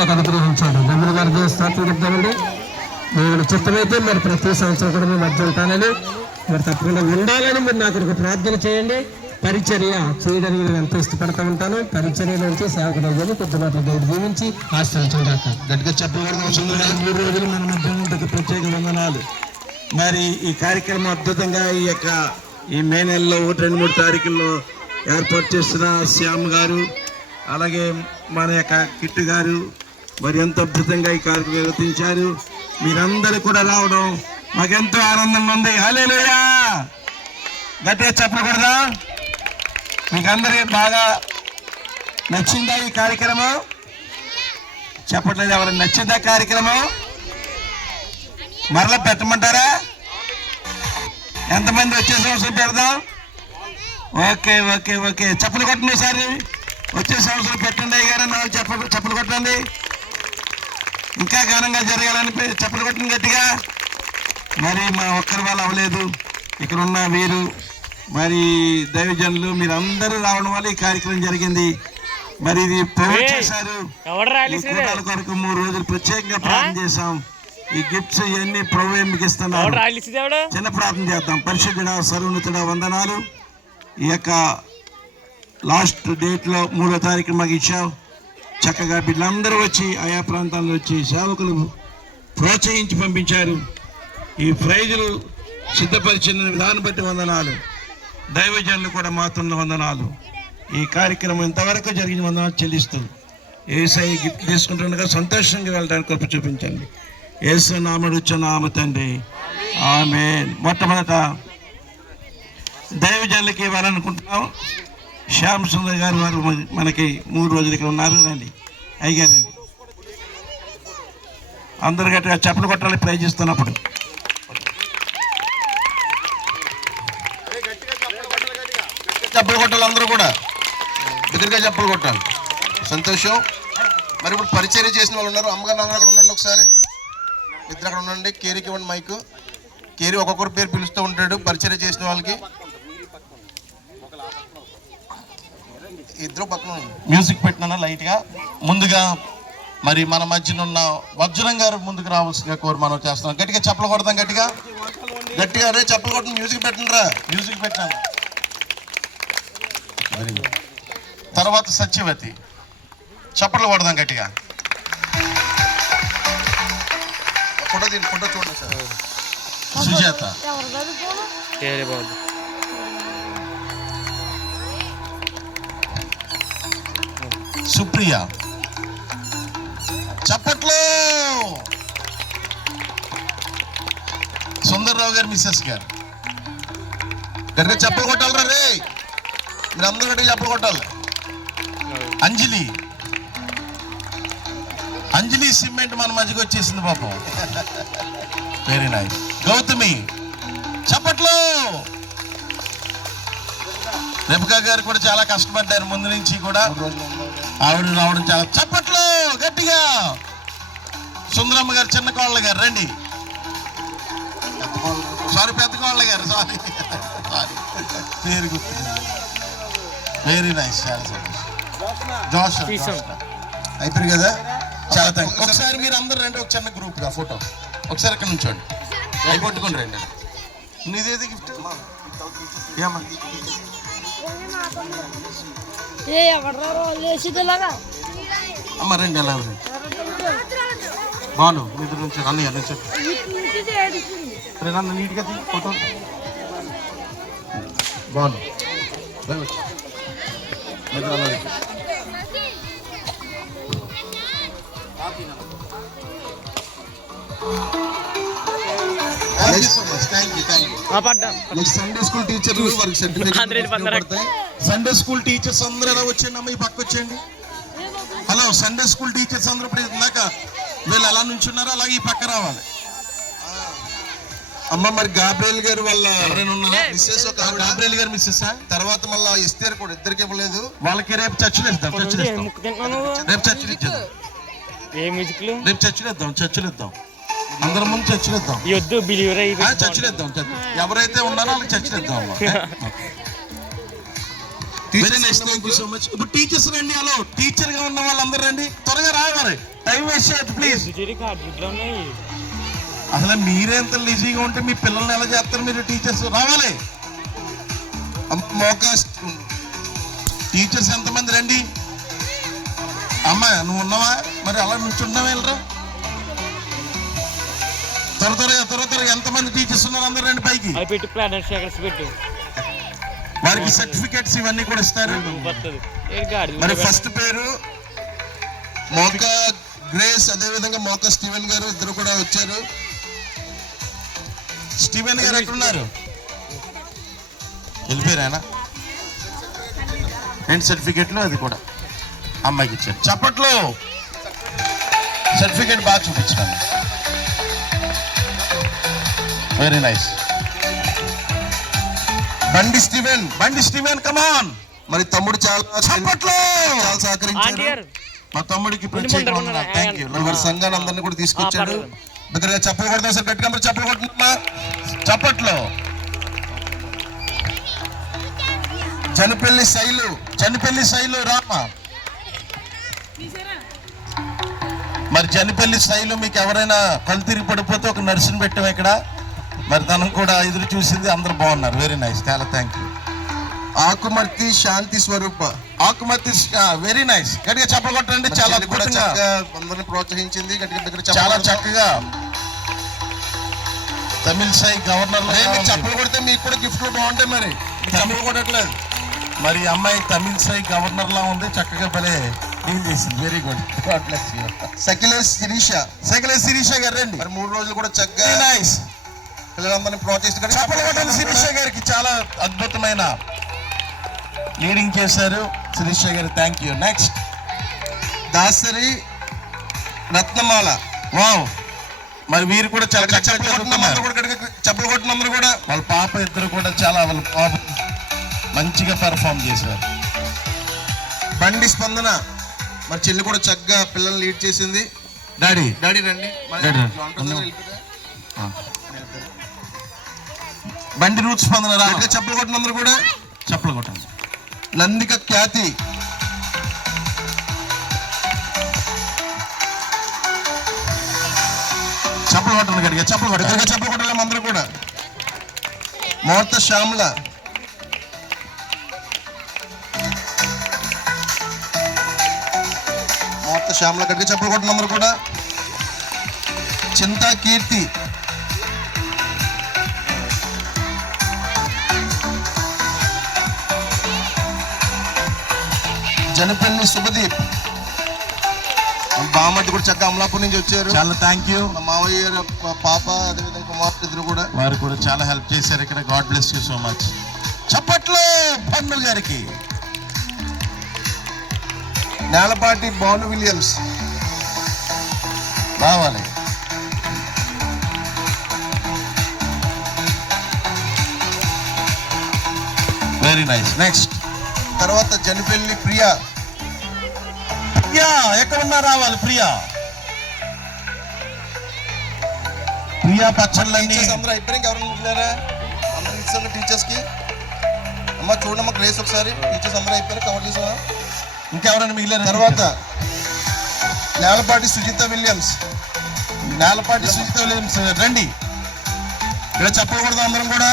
నాకు అనుగ్రహించాడు. రమణ గారికి స్తోత్రం చెప్తామండి. దేవుడు చిత్తమైతే మరి ప్రతి సంవత్సరం కూడా మీ మధ్య ఉంటానని మరి తప్పకుండా ఉండాలని మీరు నాకు ఒక ప్రార్థన చేయండి. పరిచర్య చేయడానికి నేను ఎంతో ఇష్టపడతా ఉంటాను. పరిచర్య నుంచి సేవకుడు కొద్ది మాటలు దేవుడు దీవించి ఆశ్రయించడానికి గట్టిగా చెప్పగలుగుతాం. 3 రోజులు మన మధ్య ఉంటుంది. ప్రత్యేక వందనాలు. మరి ఈ కార్యక్రమం అద్భుతంగా ఈ మే నెలలో 2-3 తారీఖుల్లో ఏర్పాటు చేస్తున్న శ్యామ్ గారు, అలాగే మన కిట్టు గారు మరి ఎంతో అద్భుతంగా ఈ కార్యక్రమం నిర్వర్తించారు. మీరందరూ కూడా రావడం మాకెంతో ఆనందంగా ఉంది. హల్లెలూయా! గట్టిగా చెప్పకూడదా? మీకు అందరికీ బాగా నచ్చిందా ఈ కార్యక్రమం? చెప్పట్లేదు. ఎవరికి నచ్చిందా కార్యక్రమం? మరలా పెట్టమంటారా? ఎంతమంది వచ్చే సంవత్సరం పెడదాం? ఓకే ఓకే ఓకే చప్పలు కొట్టండి. సారి వచ్చే సంవత్సరం పెట్టండి. అయ్యారా 4 చప్పలు కొట్టండి. ఇంకా ఘనంగా జరగాలని చప్పలు కొట్టండి గట్టిగా. మరి మా ఒక్కరి వల్ల అవ్వలేదు. ఇక్కడ ఉన్న వీరు మరి దైవజనులు మీరందరూ రావడం వల్ల ఈ కార్యక్రమం జరిగింది. మరి ఇది ప్రమోట్ చేశారు. ఈ కూటాల కొరకు 3 రోజులు ప్రత్యేకంగా ప్రార్థన చేశాం. ఈ గిఫ్ట్స్ ఇవన్నీ ప్రభు మీకు ఇస్తున్నారు. చిన్న ప్రార్థన చేద్దాం. పరిశుద్ధుడా, సర్వోన్నతుడా, వందనాలు. ఈ లాస్ట్ డేట్లో 3వ తారీఖు మాకు ఇచ్చావు. చక్కగా వీళ్ళందరూ వచ్చి ఆయా ప్రాంతాల్లో వచ్చి సేవకులు ప్రోత్సహించి పంపించారు. ఈ ప్రైజులు సిద్ధపరిచిన విధానం బట్టి వందనాలు. దైవజనులు కూడా మాతున్న వందనాలు. ఈ కార్యక్రమం ఇంతవరకు జరిగిన వందనాలు చెల్లిస్తూ యేసయ్య గిఫ్ట్ తీసుకుంటుండగా సంతోషంగా వెళ్ళడానికి కృప చూపించండి. యేసు నామడుచున్నాము తండ్రి, ఆమేన్. మొట్టమొదట దైవజనులకి ఇవ్వాలనుకుంటున్నాం. శ్యామ్ సుందర్ గారు వారు మనకి 3 రోజులు ఇక్కడ ఉన్నారు. రండి అయ్యారండి. అందరు గట్టిగా చప్పలు కొట్టాలి ప్రైజ్ ఇస్తున్నప్పుడు. చప్పలు కొట్టాలి. అందరూ కూడా దగ్గరగా చప్పలు కొట్టాలి. సంతోషం. మరి ఇప్పుడు పరిచర్య చేసిన వాళ్ళు ఉన్నారు. అమ్మగారు నాన్న అక్కడ ఉండండి. ఒకసారి ఇద్దరు అక్కడ ఉండండి. కేరీకి ఇవ్వండి మైకు. కేరీ ఒక్కొక్కరు పేరు పిలుస్తూ ఉంటాడు. పరిచర్య చేసిన వాళ్ళకి ఇద్దరు పక్కన మ్యూజిక్ పెట్టినా లైట్గా. ముందుగా మరి మన మధ్యన ఉన్న వజ్రం గారు ముందుకు రావాల్సిందిగా కోరి మనం చేస్తున్నాం. గట్టిగా చప్పలు కొడతాం. గట్టిగా గట్టిగా రే చప్పలు కొట్టండి. మ్యూజిక్ పెట్టండి రా. మ్యూజిక్ పెట్టాను. తర్వాత సత్యవతి చప్పట్లు కొడదాం గట్టిగా. ఫోటో చూడండి సార్. సుజాత, సుప్రియ చప్పట్లు. సుందర్రావు గారు మిస్సెస్ గారు గట్టిగా చప్పలు కొట్టాలరా రే. మీరు అందరూ గట్టిగా చప్పలు కొట్టాలి. అంజలి సిమెంట్ మన మధ్యకి వచ్చేసింది పాపం. Very nice. గౌతమి చప్పట్లు. రెబకా గారు కూడా చాలా కష్టపడ్డారు ముందు నుంచి కూడా. ఆవిడ రావడం చాలా చప్పట్లు గట్టిగా. సుందరమ్మ గారు, చిన్న కోళ్ళ గారు రండి. పెద్ద కోళ్ళ గారు సారీ పేరు గుర్తు. Very nice. చాలా జోష్ అయిపోయింది కదా. చాలా థ్యాంక్స్. ఒకసారి మీరు అందరు రండి. ఒక చిన్న గ్రూప్గా ఫోటో ఒకసారి ఇక్కడ నుంచోండి. అయిపోట్టుకుని రండి. నీదేది గిఫ్ట్ ఏమా? అమ్మ రండి. ఎలా బాను నిద్ర నుంచి అన్నయ్య నుంచి నన్ను నీట్గా ఫోటో బాను సండే స్కూల్ టీచర్లు వారికి సర్టిఫికేట్. సండే స్కూల్ టీచర్స్ అందరూ ఎలా వచ్చేయండి అమ్మ? ఈ పక్క వచ్చేయండి. హలో సండే స్కూల్ టీచర్స్ అందరూ ఇప్పుడు ఇందాక వీళ్ళు ఎలా నుంచున్నారో అలాగే ఈ పక్క రావాలి. అమ్మ మరి గాబ్రియల్ గారు వాళ్ళ మిస్సెస్, గాబ్రియల్ గారు మిస్సెస్. తర్వాత మళ్ళీ ఇస్తారు కూడా ఇద్దరికి ఇవ్వలేదు. వాళ్ళకి రేపు చర్చలు ఇద్దాం. రేపు చర్చలు ఇద్దాం. రేపు చర్చలు ఇద్దాం. చర్చలు ఇద్దాం. అందరం ముందు చర్చలు ఇద్దాం. చర్చలు ఇద్దాం. ఎవరైతే ఉన్నారో వాళ్ళకి చర్చలు ఇద్దాం. Very nice, thank you so much. ఇప్పుడు టీచర్స్ రండి, హలో టీచర్ గా ఉన్న వాళ్ళందరూ రండి, త్వరగా రావాలి, టైం వేస్ట్ చేయొద్దు ప్లీజ్. అసలు మీరే ఎంత ఈజీగా ఉంటే మీ పిల్లల్ని ఎలా చేస్తారు మీరు? టీచర్స్ రావాలి. మోకా టీచర్స్ ఎంతమంది రండి. అమ్మా నువ్వు ఉన్నావా? మరి అలా నుంచున్నావా? వెళ్ళరా త్వరగా ఎంతమంది టీచర్స్ ఉన్నారు అందరూ రండి పైకి. వారికి సర్టిఫికేట్స్ ఇవన్నీ కూడా ఇస్తారు. మరి ఫస్ట్ పేరు మోకా గ్రేస్, అదేవిధంగా మోకా స్టీవెన్ గారు, ఇద్దరు కూడా వచ్చారు. స్టీవెన్ గారు ఎక్కడున్నారు? వెళ్ళిపోయారా? రెండు సర్టిఫికేట్లు అది కూడా అమ్మాయికి ఇచ్చారు. చప్పట్లో సర్టిఫికేట్ బాగా చూపించాను. Very nice. బండి స్టీవెన్ కమాన్. మరి తమ్ముడు చాలా సహకరించారు. మా తమ్ముడికి ప్రత్యేకంగా థ్యాంక్ యూ. మరి సంఘాన్ని అందరినీ కూడా తీసుకొచ్చాడు. దగ్గరగా చెప్పలు కొడతాం సార్, గట్టిగా మరి చెప్పలు కొడుతున్నా. చప్పట్లో జనపల్లి శైలు రామ. మరి జనపల్లి శైలు మీకు ఎవరైనా కళ్ళు తిరిగి పడిపోతే ఒక నర్సుని పెట్టాం ఇక్కడ. మరి తను కూడా ఎదురు చూసింది, అందరు బాగున్నారు. వెరీ నైస్, చాలా thank you. Akumarthi Shanti Swarupa, very nice, గట్టిగా చెప్పలు కొట్టండి. చాలా అద్భుతంగా అందరిని ప్రోత్సహించింది. చాలా చక్కగా తమిళ సాయి గవర్నర్ చెప్పలు కొడితే మీకు కూడా గిఫ్ట్లు బాగుంటాయి. మరి చెప్పలు కొట్టట్లేదు. మరి అమ్మాయి తమిళ సాయి గవర్నర్ లా ఉంది, చక్కగా భలే డీల్ చేసింది. Very good. సకిలే శిరీష గారు రండి. మరి 3 రోజులు కూడా చక్కగా నైస్ పిల్లలందరినీ ప్రోత్సహించి చెప్పలు కొట్టండి. శిరీష గారికి చాలా అద్భుతమైన లీడింగ్ చేశారు శిరీష గారు, thank you. Next Dasari Ratnamala. Wow, మరి వీరు కూడా చాలా చెప్పలు కొట్టినందరూ కూడా వాళ్ళ పాప ఇద్దరు కూడా చాలా వాళ్ళ పాప మంచిగా పెర్ఫామ్ చేశారు. బండి స్పందన, మరి చెల్లి కూడా చక్కగా పిల్లల్ని లీడ్ చేసింది. డాడీ రండి. బండి రూట్ స్పందన చెప్పలు కొట్టినందరూ కూడా చెప్పలు కొట్టండి. నందిక ఖ్యాతి, చెప్పలు కొట్టండి. గట్టిగా చెప్పలు కొట్టాలి అందరూ కూడా. మోర్త శ్యామల, గట్టిగా చెప్పలు కొట్టిన అందరూ కూడా. చింతా కీర్తి, జనపల్లి శుభదీప్, బామ్మటి కూడా చక్కగా అమలాపూర్ నుంచి వచ్చారు. చాలా థ్యాంక్ యూ. మావయ్య పాప అదేవిధంగా కుమార్తె ఇద్దరు కూడా వారు కూడా చాలా హెల్ప్ చేశారు ఇక్కడ. God bless you so much. చప్పట్లో పన్నుల గారికి. నేలపాటి బాను విలియమ్స్ రావాలి. Very nice. నెక్స్ట్ తర్వాత జనపల్లి ప్రియా ఎక్కడున్నా రావాలి. ప్రియా పచ్చళ్ళండి. అందరూ అయిపోయినా ఎవరైనా మిగిలారా? అందరూ ఇచ్చారు టీచర్స్ కి. అమ్మ చూడమ్మా గ్రేస్ ఒకసారి. టీచర్స్ అందరూ అయిపోయారు, కవర్ చేసా. ఇంకెవరైనా మిగిలారు? తర్వాత నేలపాటి సుజిత విలియమ్స్ రండి. ఇక్కడ చెప్పకూడదు అందరం కూడా.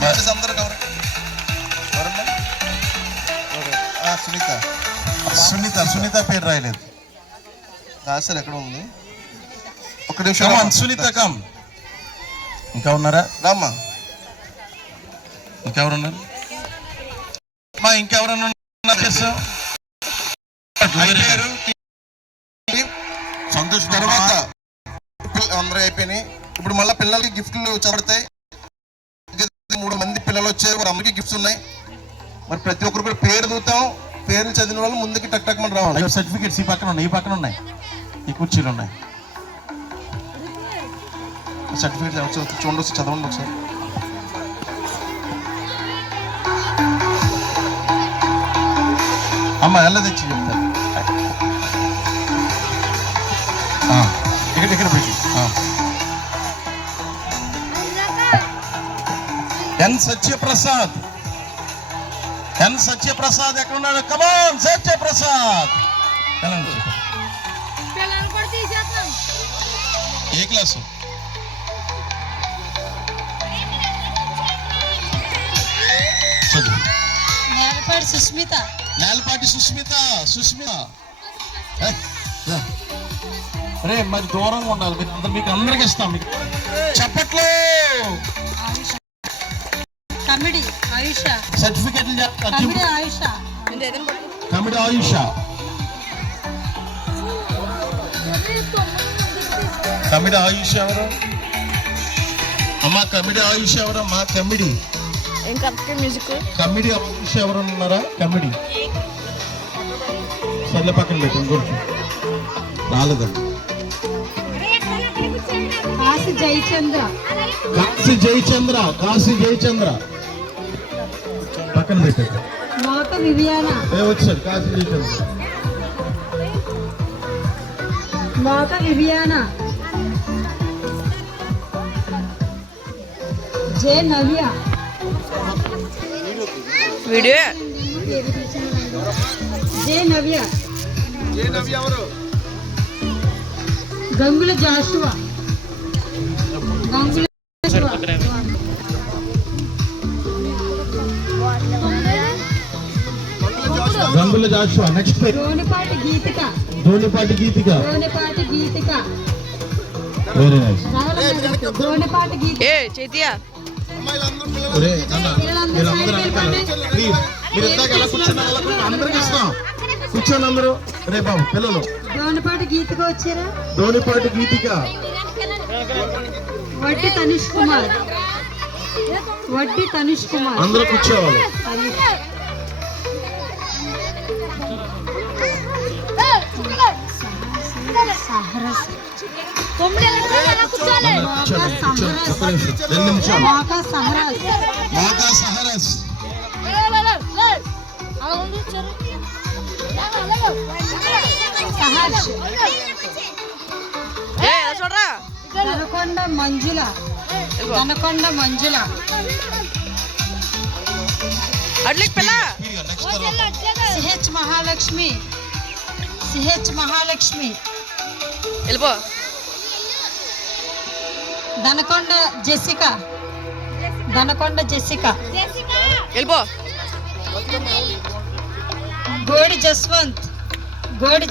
టీచర్స్ అందరూ కవర్. సునీత పేరు రాయలేదు. సార్ ఎక్కడ ఉంది? ఒక నిమిషం. సునీత కమ్. ఇంకా ఉన్నారా? రామ్మా. ఇంకెవరున్నారు? ఇంకెవరన్నా సంతోష్. తర్వాత అందరూ అయిపోయినాయి. ఇప్పుడు మళ్ళీ పిల్లలకి గిఫ్ట్లు చదవడతాయి. 3 మంది పిల్లలు వచ్చారు, మరి అందరికీ గిఫ్ట్స్ ఉన్నాయి. మరి ప్రతి ఒక్కరు కూడా పేరు దూతాం. పేర్లు చదివిన వాళ్ళు ముందుకి టక్ టక్ మన రావాలి. సర్టిఫికేట్స్ ఈ పక్కన ఉన్నాయి, ఈ పక్కన ఉన్నాయి, ఈ కుర్చీలు ఉన్నాయి. సర్టిఫికేట్స్ చూడండి, చదవండి ఒకసారి. అమ్మ ఎలా తెచ్చి చెప్తారు. ఇక్కడ పెట్టి ఎన్ సత్యప్రసాద్ ఎన్ సత్యప్రసాద్ ఎక్కడ ఉన్నాడు? కమాన్ సత్యప్రసాద్. ఏ క్లాసు? నేలపాటి సుస్మిత. నేలపాటి సుస్మిత. అరే మరి దూరంగా ఉండాలి. మీకు అందరికి ఇస్తాం. మీకు చెప్పట్లో కమిడి ఆయుష. సర్టిఫికెట్లు కమిడి ఆయుష. కమిడి ఆయుష. కమిడి ఆయుష్ ఎవరు అమ్మా? కమిడి ఆయుష్ ఎవరమ్మా? కమిడి కమిడి ఆయుష్ ఎవరు ఉన్నారా? కమిడి సర్లే పక్కన పెట్టు. ఇంకొంచెం రాలేదండి. కాశీ జయచంద్ర. కాశీ జయచంద్ర పక్కన పెట్టారు. మోత వివియానా. వచ్చాడు కాశీ జయచంద్ర. మోత వివియానా. జే నవ్య. వీడియో జే నవ్య ఎవరు? గంగుల జాషువా. గంగుల జాషువా. నెక్స్ట్ పేరు ధోనిపాటి గీతిక. Very nice. ధోనిపాటి గీతిక. ఏ చైత్య మీరు ఇందాక ఎలా కూర్చున్నారు? అందరికి ఇస్తాం. కూర్చోండి అందరూ. రే బాబు పిల్లలు. ధోనిపాటి గీతిక వచ్చారా? ధోనిపాటి గీతిక. వడ్డీ తనిష్ కుమార్. అందరూ కూర్చోవాలి. సహరస్. 2 నిమిషాలు. మోకా సహరస్. సహర్ష్. చూడరా దనకొండ మంజుల. అట్లీకి పిల్ల సిహెచ్ మహాలక్ష్మి. వెళ్ళిపో. దనకొండ జెసిక. వెళ్ళిపో. గోడి జస్వంత్. గోడి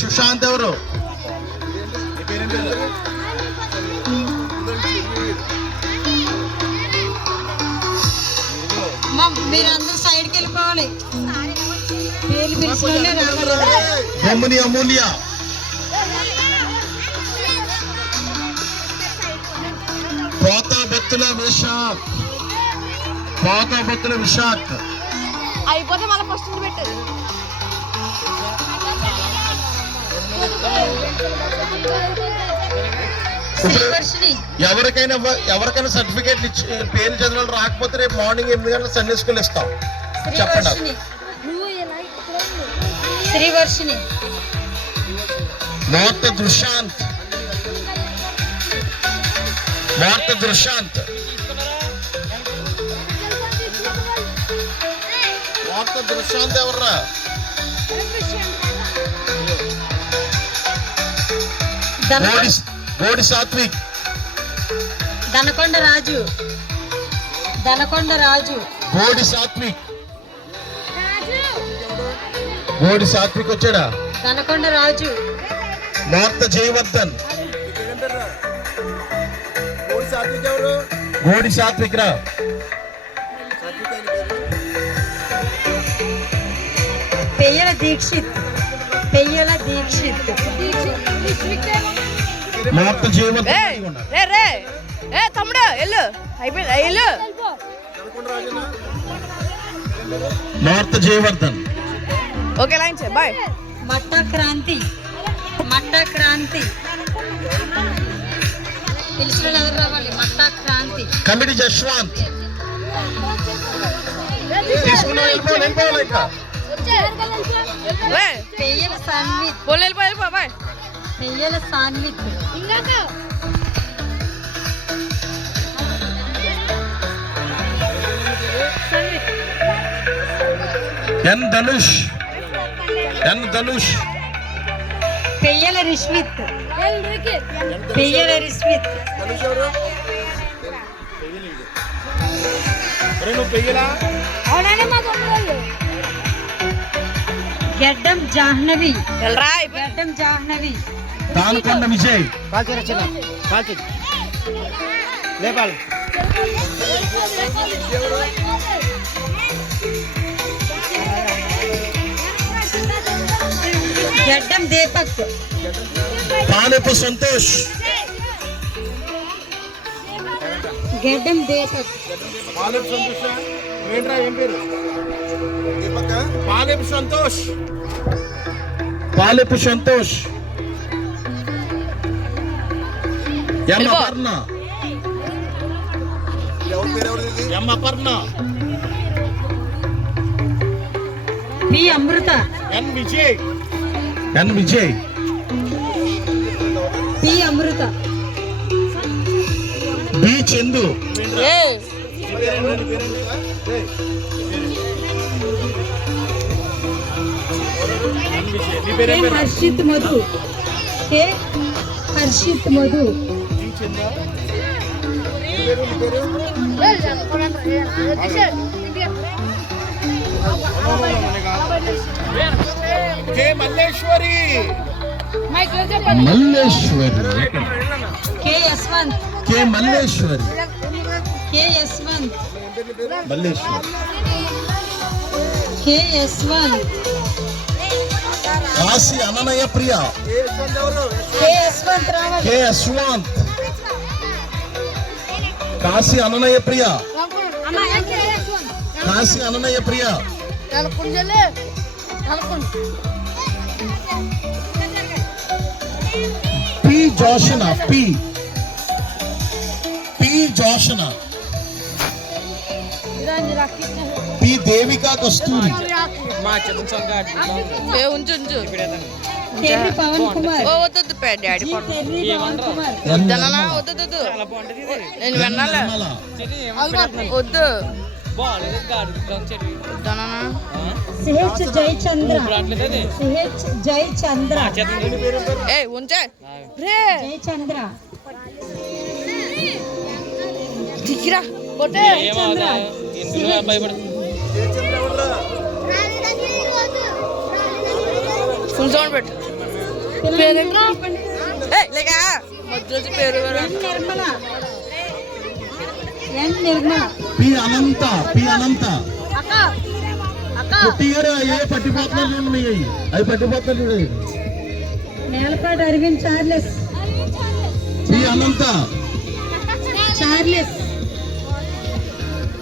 సుశాంత్ ఎవరు? మీరందరూ సైడ్కి వెళ్ళిపోవాలి. పేర్లు పిలిచిన బొమ్మని అమూల్య. పోతాబత్తుల విశాఖ. అయిపోతే మళ్ళీ ఫస్ట్ పెట్టు. ఎవరికైనా సర్టిఫికేట్ ఇచ్చి పేరు చదవడం రాకపోతే రేపు మార్నింగ్ 8 గంటలకు సండే స్కూల్ ఇస్తాం. చెప్పండి. శ్రీవర్షిణి. మోత దృశాంత్. ఎవర్రా? గోడి సాత్విక్. దనకొండ రాజు. గోడి సాత్విక్ వచ్చాడా? దనకొండ రాజు. మార్త జయవర్ధన్. గోడి సాత్విక్ రా. పెయ్యల దీక్షిత్. మార్త జయవర్ధన్. తమ్ముడు వెళ్ళు. అయిపోయింది. మార్త జయవర్ధన్. ఓకే లైన్ సే బాయ్. మట్టా క్రాంతి. పిలిచిన ఎవరు రావాలి? మట్టా క్రాంతి. కమిటీ జశ్వంత్. తీసుకున్నా వెళ్ళిపోవాలి. పెయ్యల సాన్విత్. వెళ్ళిపో బాయ్. పెయ్యల సాన్విత్. ఎన్ ధనుష్. పెయ్యల రిష్విత్. పెయ్యల రిష్విత్. గడ్డం జాహ్నవి. గడ్డం జాహ్నవి. తానుకొండ విజయ్. గడ్డం దీపక్. పాలెపు సంతోష్. గడ్డం దీపక్. పాలెపు సంతోష్. యమపర్ణ. పి అమృత. ఎన్ విజయ్. పి అమృత. బి చందు. హర్షిత్ మధు. హర్షిత్ మధు. మల్లేశ్వరి. కే యశ్వంత్. మల్లేశ్వరి. కే యశ్వంత్. మల్లేశ్వరి. కే యశ్వంత్. కాశీ అననయ ప్రియ. కే యశ్వంత్ రావాలి. కాశీ అననయ ప్రియ. కాశీ అననయ ప్రియ. పి జోషణ. పి జోషణ. పి దేవికా కస్తూరి. ఉంచు తెర్రి పవన్ కుమార్. వద్దు డాడీ జి తెర్రి పవన్ కుమార్. వద్దు నేను విన్నాలే. వద్దు సిహెచ్ జయచంద్ర. సిహెచ్ జయచంద్ర. ఉంచే జయచంద్ర. దిగిరా జయచంద్ర. ఫుల్ సౌండ్ పెట్టు. పేరు N Nirmala. N Nirmala. P Anantha. పుట్టిగారు ఏ పట్టిపోతున్నారు చూడండి. అవి పట్టిపోతున్నారు చూడండి. Nelapati Aravind. Charles. P Anantha. Charles.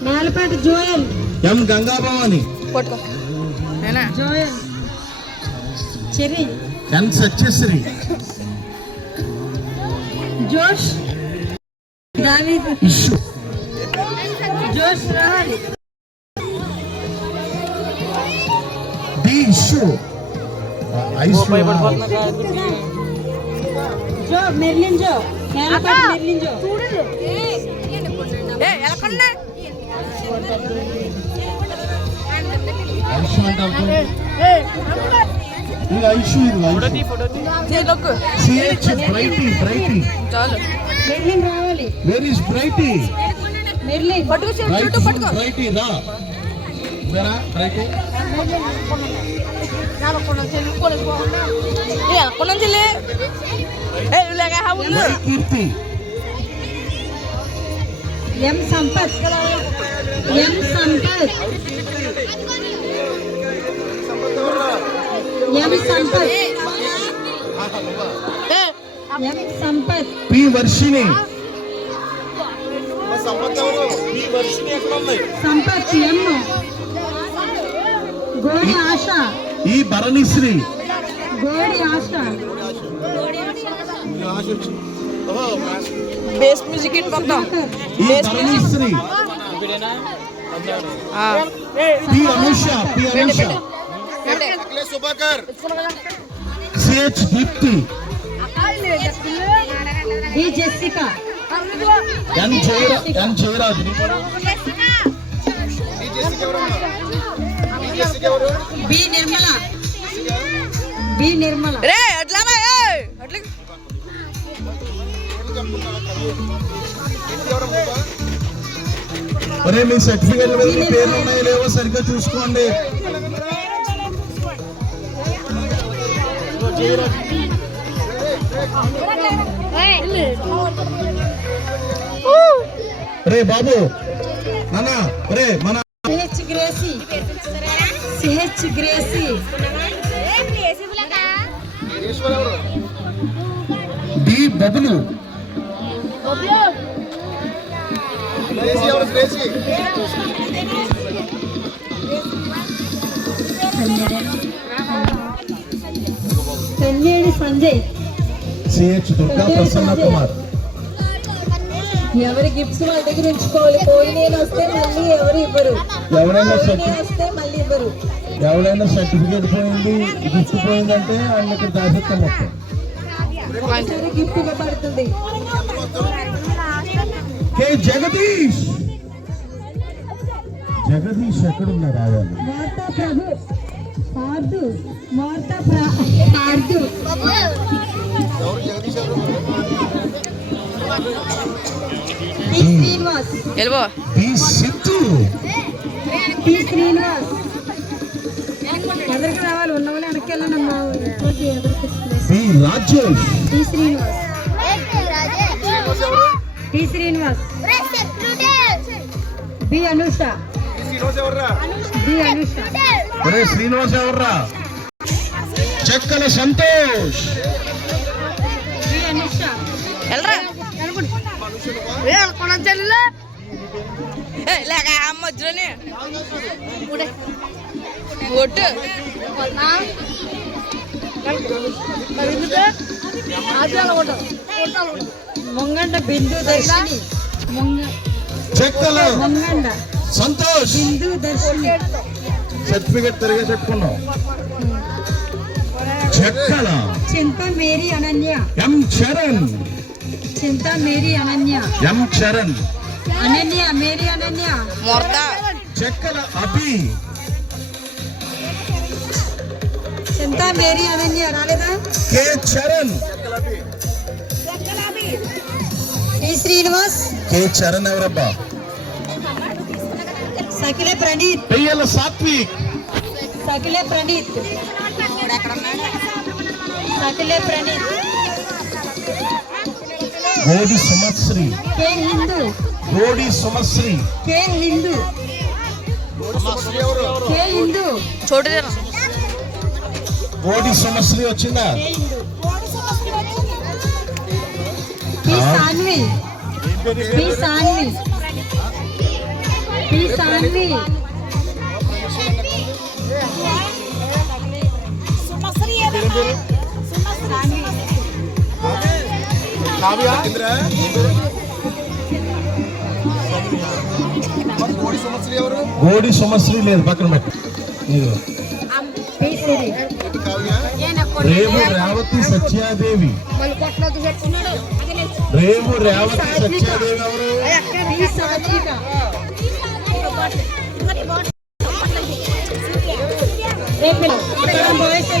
Nelapati Joel. M Gangabhavani. పట్టుకో జోయల్. చెరి. N Satyasri. Josh. Daveed. Ishu. Josh Rahul. D Ishu. Jo Merlin. Jo Nelapati Merlin. Jo చాలు మెర్లిన్ రావాలి. Where is Brighty? మెర్లిన్. పట్టుకో బ్రైటీ రా. Brighty. Keerthi. M Sampath. M Sampath. M Sampath. M Sampath. P Varshini. Sampath. M గోడి ఆశ. E Bharanisri. Godi Asha. Bass music మొత్తం E Bharanisri. P Anusha. CH Deepthi. D Jessica. N Jayaraj. B Nirmala. B Nirmala. రే అట్లా అట్లా ఒరే మీ certificate మీద మీ పేర్లు ఉన్నాయో లేవో సరిగ్గా చూసుకోండి. రే బాబు నాన్న రే మన CH Gracy. CH Gracy. D Bablu. Kannedi Sanjay. CH Durga Prasanna Kumar. ఎవరి గిఫ్ట్స్ వాళ్ళ దగ్గర ఉంచుకోవాలి. పోయిన వస్తే మళ్ళీ ఎవరు ఇవ్వరు. ఎవరైనా వస్తే మళ్ళీ ఇవ్వరు. ఎవరైనా సర్టిఫికేట్ పోయింది గిఫ్ట్ పోయిందంటే వాళ్ళకి దాసత్వం మొత్తం. గిఫ్ట్ ఇవ్వబడుతుంది. కే జగదీష్. జగదీష్ ఎక్కడున్నారు రావాలి? మార్తా ప్రభు. పార్దు. మార్తా పార్దు. పి శ్రీనివాస్. ఎల్బో పి సిద్ధు. పి శ్రీనివాస్. ఎదురికి రావాలి. ఉన్న వాళ్ళు వెనక్కి వెళ్ళనమ్మా. P Rajesh. P Srinivas. P Srinivas. B Anusha. B Anusha. ఒరే శ్రీనివాస్ ఎవర్రా? చెక్కల సంతోష్. బి అనుష. ఎల్రా లేక మధ్యలోనే ఓటు ముంగండ బిందు దర్శిని. చెక్కల ముంగండ సంతోష్. బిందు దర్శిని. సర్టిఫికేట్ తిరిగి చెప్పుకున్నాం. చెక్కల చింత మేరీ అనన్య. ఎం చరణ్. చింత మేరీ అనన్య. ఎం చరణ్. అనన్య మేరీ అనన్య. మొరత చెక్కల అభి. చింత మేరీ అనన్య రాలేదా? కే చరణ్. టి శ్రీనివాస్. కే చరణ్ ఎవరబ్బా? సకిలే ప్రణీత్. పెయ్యల సాత్విక్. సకిలే ప్రణీత్. సకిలే ప్రణీత్. గోడి సుమశ్రీ. కే హిందూ. గోడి సుమశ్రీ. కే హిందూ. కే హిందూ. చోటు గోడి సుమశ్రీ వచ్చిందా? P Sanvi. P Sanvi. P Sanvi. Godi Sumasri లేదు పక్కన పెట్టి. పి సిరి. రేవు రేవతి సత్యాదేవి. రేవు రేవతి సత్యాదేవి ఎవరు? పి సాత్విక. బాయ్స్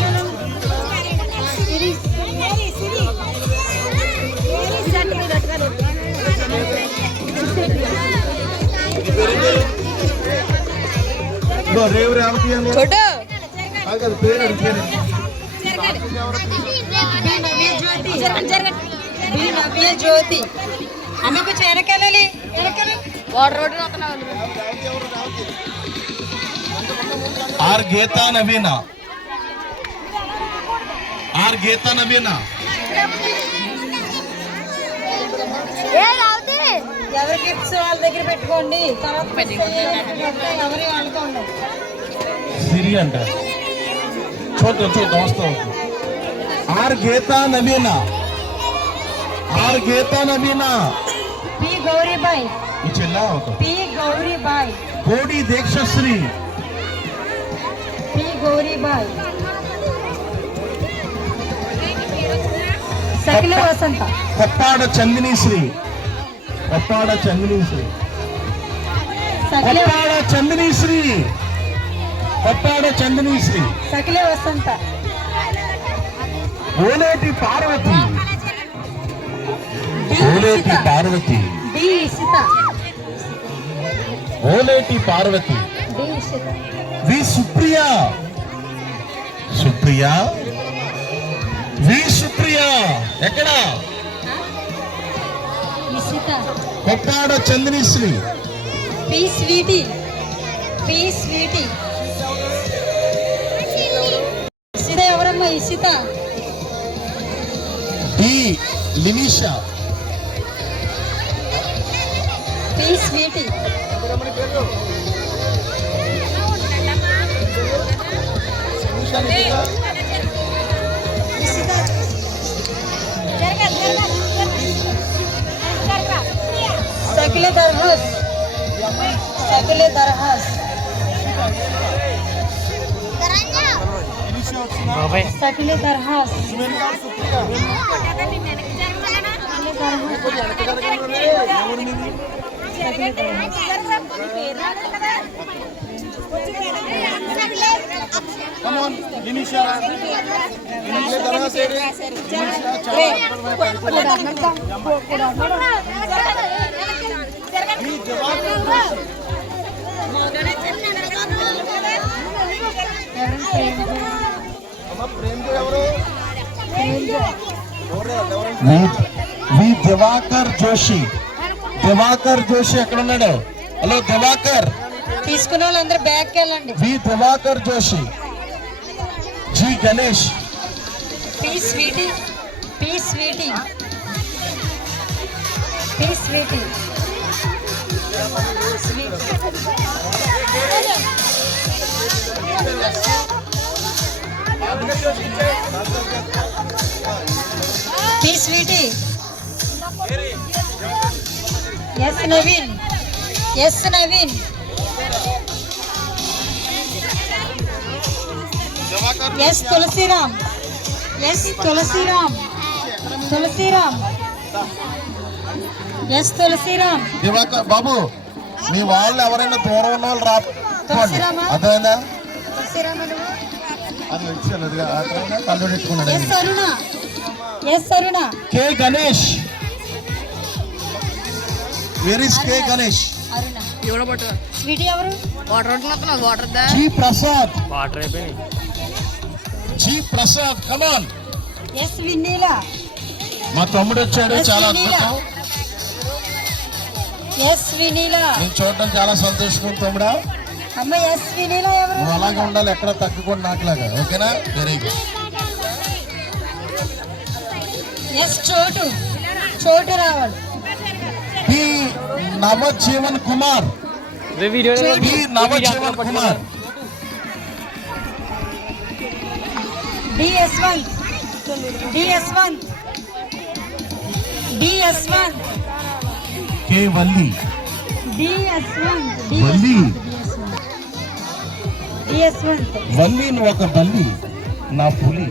రేవు రేవతి అని చోటు కాదు పేరు అడిగారు. బి నవ్య జ్యోతి. అమ్మకు చేరకెళ్ళాలి. Water road R Geetha Naveena. R Geetha Naveena. ఎవరి గిఫ్ట్స్ వాళ్ళ దగ్గర పెట్టుకోండి. తర్వాత ఎవరి అనుకోండి. సిరి అంట. చూద్దాం చూద్దాం వస్తాం. R Geetha Naveena. R Geetha Naveena. P Gauribai. ఈ చెల్లా P Gauribai. Kodi Dikshasri. P Gauribai. Sakila Vasantha. Koppada Chandinisri. Koppada Chandinisri. Sakila Koppada Chandinisri. Koppada Chandanisri, Sakile Vasantha, Oleti Parvathi, D Oleti Ishitha, Parvathi, D Ishitha, Oleti Parvathi, D Ishitha, V Supriya, Supriya, V Supriya ఎక్కడ? Ishitha, Koppada Chandanisri, P Sweety, P Sweety, Ishitha ఎవరమ్మా? Ishitha, D Linisha, P Sweety, Sakile Darhas, Sakile Darhas, Sakile దర్హాస్, V Divakar Joshi, Divakar Joshi ఎక్కడ ఉన్నాడు? హలో దివాకర్, తీసుకున్న వాళ్ళందరూ బ్యాగ్కి వెళ్ళండి. V Divakar Joshi, G Ganesh, P Sweety, P Sweety, P Sweety, P Sweety, S Naveen, S Naveen, S Tulasiram, S Tulasiram, Tulasiram, S Tulasiram, Divakar Babu, మీ వాళ్ళు ఎవరైనా దూరం ఉన్న వాళ్ళు రాసుకోండి, అర్థమైందా? తులసిరామ్ అది వచ్చాను, కళ్ళు పెట్టుకున్నాడు. S Aruna, S Aruna, K Ganesh, where is K Ganesh? Aruna, ఎవడో పట్టు స్వీటీ ఎవరు? వాటర్ కొట్టుకున్నా వాటర్ దా జి ప్రసాద్, వాటర్ అయిపోయినాయి. G Prasad come on. S Vinnila, మా తమ్ముడు వచ్చాడు, ఎస్ చాలా వినీలా. అద్భుతం. ఎస్ వినీలా, నేను చూడడం చాలా సంతోషం తమ్ముడా. అమ్మ ఎస్ వినీలా ఎవరు? నువ్వు అలాగే ఉండాలి, ఎక్కడ తగ్గకుండా నాకులాగా, ఓకేనా? Very good. Yes Chotu, Chotu రావాలి, P Navajeevan Kumar, video P Navajeevan Kumar, D Yashwant, D Yashwant, D Yashwant, K Valli, D Yashwant, D Valli, Yashwant, D Yashwant, Valli నువ్వు ఒక బల్లి, నా పులి.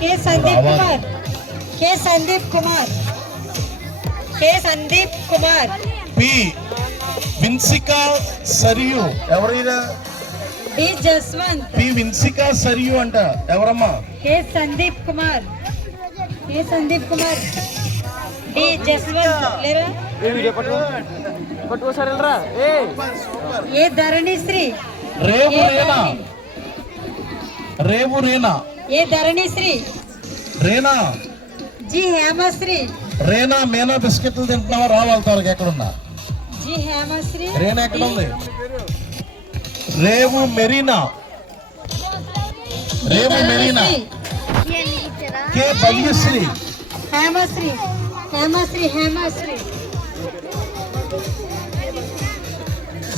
K Sandeep Kumar, K Sandeep Kumar, K Sandeep Kumar, P Vinsika Sariyu, ఎవరైనా? డి జస్వంత్, పి విన్సికా సరియు అంట, ఎవరమ్మా? K Sandeep Kumar, K Sandeep Kumar, D Jaswant లేరా? వీడియో పట్టుకోసారి వెళ్ళరా. ఏ ధరణిశ్రీ, రేవు ఏ రేనా, ధరణి, రేవు రేనా, ఏ ధరణిశ్రీ, రేనా, జి హేమశ్రీ, రేనా మేనా బిస్కెట్లు తింటున్నావా? రావాలి త్వరగా, ఎక్కడున్నా? జి హేమశ్రీ, రేనా ఎక్కడ ఉంది? రేవు మెరీనా, రేవు మెరీనా, కే భవ్యశ్రీ, హేమశ్రీ, హేమశ్రీ, హేమశ్రీ,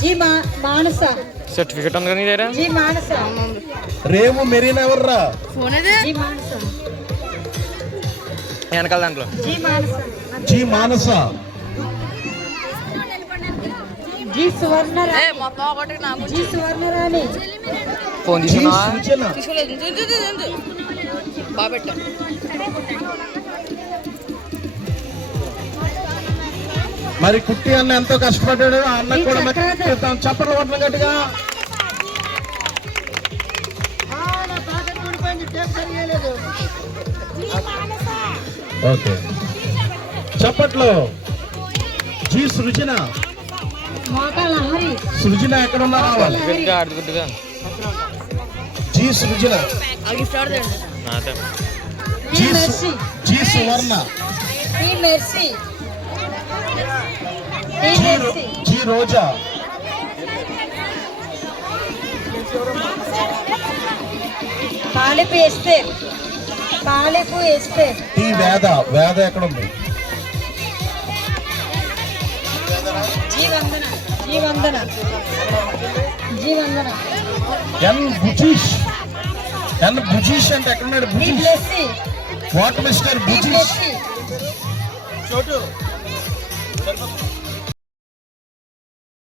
జి మానస, సర్టిఫికెట్ ఉంది కానీ దగ్గర జి మానస, రేవు మెరీనా ఎవర్రా? ఫోన్ ఇది జి మానస, వెనకాల దాంట్లో జి మానస, జి మానస, జి సువర్ణరాణి, మొత్తం ఒకటి నాకు జి సువర్ణరాణి, ఫోన్ జి తీసుకున్నావా? సూచన, తీసుకోలేదు బాగా పెట్టా మరి కుట్టి అన్న ఎంతో కష్టపడ్డాడు, ఆ అన్న కూడా మరి చెప్పండి కొట్టడం గట్టిగా. ఓకే చప్పట్లో జీ సృజన. మోకాళ్ళ హరి. సృజన ఎక్కడ ఉన్నా రావాలి. గుడ్డుగా ఆడు గుడ్డుగా జీ సృజన. నాతో జీ సువర్ణ. ఈ మెర్సీ. ఈ మెర్సీ. జీ రోజా. పాలిపు ఎస్తేర్. పాలిపు ఎస్తేర్. టీ వేద. వేద ఎక్కడ ఉంది. జీవందన. జీవందన. జీవందన. ఎన్ బుజీష్. ఎన్ బుజీష్ అంటే ఎక్కడ ఉన్నాడు. ఈ బుజీష్. బ్లెస్సీ. వాట్ మిస్టర్ ఈ బుజీష్. బ్లెస్సీ.